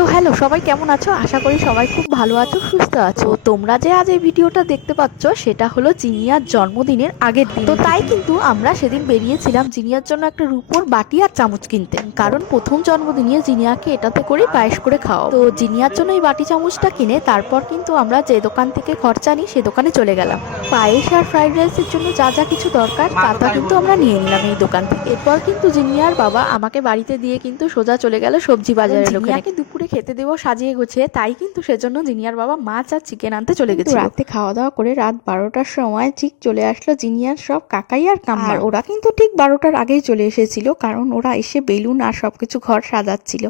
তো হ্যালো, সবাই কেমন আছো? আশা করি সবাই খুব ভালো আছো, সুস্থ আছো। তোমরা যে আজ এই ভিডিওটা দেখতে পাচ্ছ সেটা হলো জিনিয়ার জন্মদিনের আগের দিন। তো তাই কিন্তু আমরা সেদিন বেরিয়েছিলাম জিনিয়ার জন্য একটা রূপোর বাটি আর চামচ কিনতে, কারণ প্রথম জন্মদিনে জিনিয়াকে এটাতে করে পায়েস করে খাওয়াবো। তো জিনিয়ার জন্য এই বাটি চামচটা কিনে তারপর কিন্তু আমরা যে দোকান থেকে খরচা নিই সে দোকানে চলে গেলাম। পায়েস আর ফ্রাইড রাইসের জন্য যা যা কিছু দরকার তা কিন্তু আমরা নিয়ে নিলাম এই দোকান থেকে। এরপর কিন্তু জিনিয়ার বাবা আমাকে বাড়িতে দিয়ে কিন্তু সোজা চলে গেল সবজি বাজারে। জিনিয়াকে দুপুরে খেতে দেবো সাজিয়ে গুছিয়ে, তাই কিন্তু সেজন্য জিনিয়ার বাবা মাছ আর চিকেন আনতে চলে গেছে। রাতে খাওয়া দাওয়া করে রাত 12টার সময় ঠিক চলে আসলো জিনিয়ার সব কাকাই আর কাম্মা। ওরা কিন্তু ঠিক 12টার আগেই চলে এসেছিল, কারণ ওরা এসে বেলুন আর সবকিছু ঘর সাজাচ্ছিল।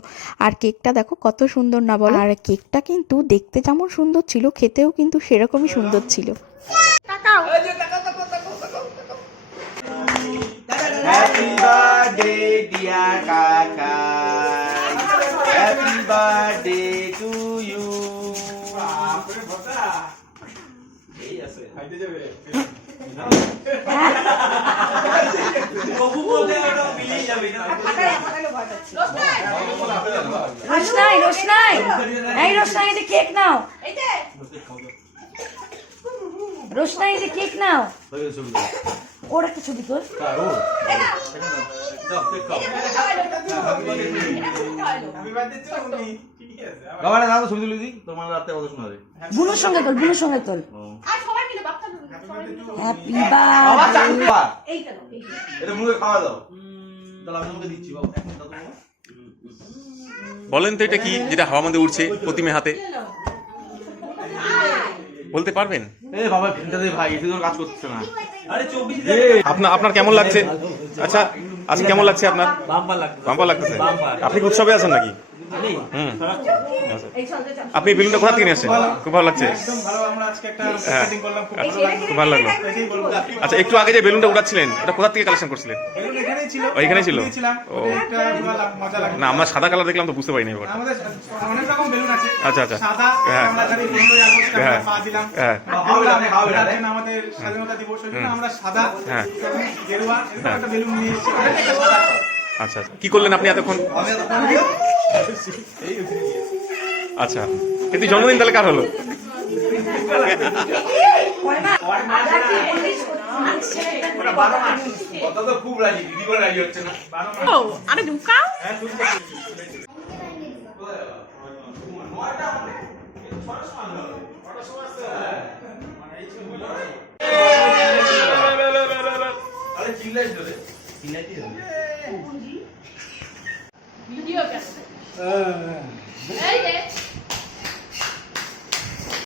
আর কেকটা দেখো কত সুন্দর না বলো। আর কেকটা কিন্তু দেখতে যেমন সুন্দর ছিল, খেতেও কিন্তু সেরকমই সুন্দর ছিল। Happy birthday, dear Kaka. Happy birthday to you. রোশনাই রোশনাই এই রোশনাই এই কেক নাও, রোশনাই এই কেক নাও, ওর একটা ছবি তোল। বাবারে দাও ছবি তুলে দিই, তোমার রাতে কত শোনাবে। বুনুর সঙ্গে তোল, বুনুর সঙ্গে তোল। Happy birthday. এটা মুখে খাওয়া দাও। তাহলে আমি তোমাকে দিচ্ছি বাবা। বলেন তো এটা কি যেটা হাওয়ার মধ্যে উড়ছে প্রতিমে হাতে? বলতে পারবেন? এ বাবা ফেলতে দে ভাই, এসে তোর কাজ করতেছে না। আরে 24 আপনার কেমন লাগছে? আচ্ছা আজকে কেমন লাগছে আপনার? বাম্পার লাগতেছে। আপনি কি উৎসবে আছেন নাকি? হুম। আপনি বেলুনটা কোথা থেকে নিয়ে আসছেন? খুব ভালো লাগছে। খুব ভালো লাগলো। আচ্ছা একটু আগে যে বেলুনটা উড়াচ্ছিলেন ওটা কোথা থেকে কালেকশন করছিলেন? ওইখানে ছিল। ও না, আমরা সাদা কালার দেখলাম তো বুঝতে পারিনি ব্যাপারটা। আচ্ছা আচ্ছা। হ্যাঁ হ্যাঁ হ্যাঁ আমাদের স্বাধীনতা দিবস আমরা সাদা হ্যাঁ গেরুয়া একটা বেলুন নিয়ে এসেছি। আচ্ছা আচ্ছা। কি করলেন আপনি এতক্ষণ? আচ্ছা কিন্তু জন্মদিন তাহলে কার হলো? খুব রাজি, দিদি করে রাজি হচ্ছে না। আরে ঢুকাও। আরে চিল্লাইছ রে, চিল্লাইতে হবে। ভিডিও কেন? এই যে